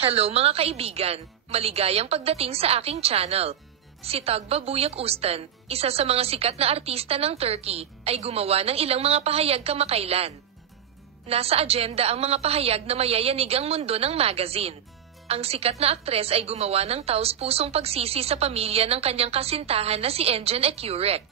Hello mga kaibigan, maligayang pagdating sa aking channel. Si Tagbabuyak Ustan, isa sa mga sikat na artista ng Turkey, ay gumawa ng ilang mga pahayag kamakailan. Nasa agenda ang mga pahayag na mayayanig ang mundo ng magazine. Ang sikat na aktres ay gumawa ng taos-pusong pagsisi sa pamilya ng kanyang kasintahan na si Engin Ekürek.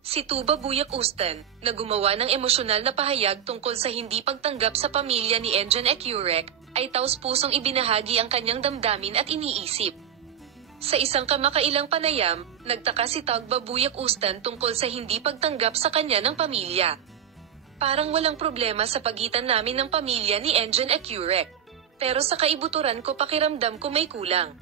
Si Tugbabuyak Ustan, na gumawa ng emosyonal na pahayag tungkol sa hindi pagtanggap sa pamilya ni Engin Ekürek, ay taos-pusong ibinahagi ang kanyang damdamin at iniisip. Sa isang kamakailang panayam, nagtaka si Tugbabuyak Ustan tungkol sa hindi pagtanggap sa kanya ng pamilya. Parang walang problema sa pagitan namin ng pamilya ni Engin Ekürek. Pero sa kaibuturan ko pakiramdam ko may kulang.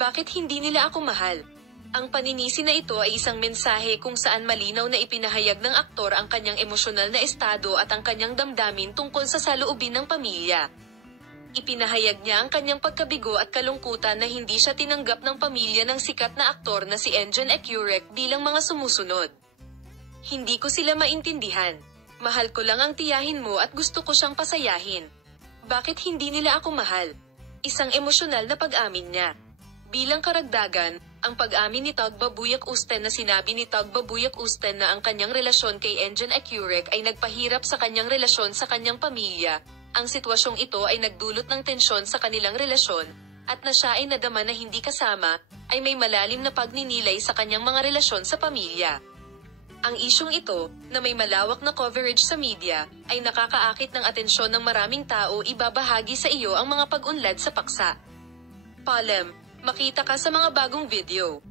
Bakit hindi nila ako mahal? Ang paninisi na ito ay isang mensahe kung saan malinaw na ipinahayag ng aktor ang kanyang emosyonal na estado at ang kanyang damdamin tungkol sa saloobin ng pamilya. Ipinahayag niya ang kanyang pagkabigo at kalungkutan na hindi siya tinanggap ng pamilya ng sikat na aktor na si Engin Ekürek bilang mga sumusunod. Hindi ko sila maintindihan. Mahal ko lang ang tiyahin mo at gusto ko siyang pasayahin. Bakit hindi nila ako mahal? Isang emosyonal na pag-amin niya. Bilang karagdagan, ang pag-amin ni Tugbabuyak Ustan na sinabi ni Tugbabuyak Ustan na ang kanyang relasyon kay Engin Ekürek ay nagpahirap sa kanyang relasyon sa kanyang pamilya. Ang sitwasyong ito ay nagdulot ng tensyon sa kanilang relasyon, at na siya ay nadama na hindi kasama, ay may malalim na pagninilay sa kanyang mga relasyon sa pamilya. Ang isyong ito, na may malawak na coverage sa media, ay nakakaakit ng atensyon ng maraming tao. Ibabahagi sa iyo ang mga pag-unlad sa paksa. Palem, makita ka sa mga bagong video.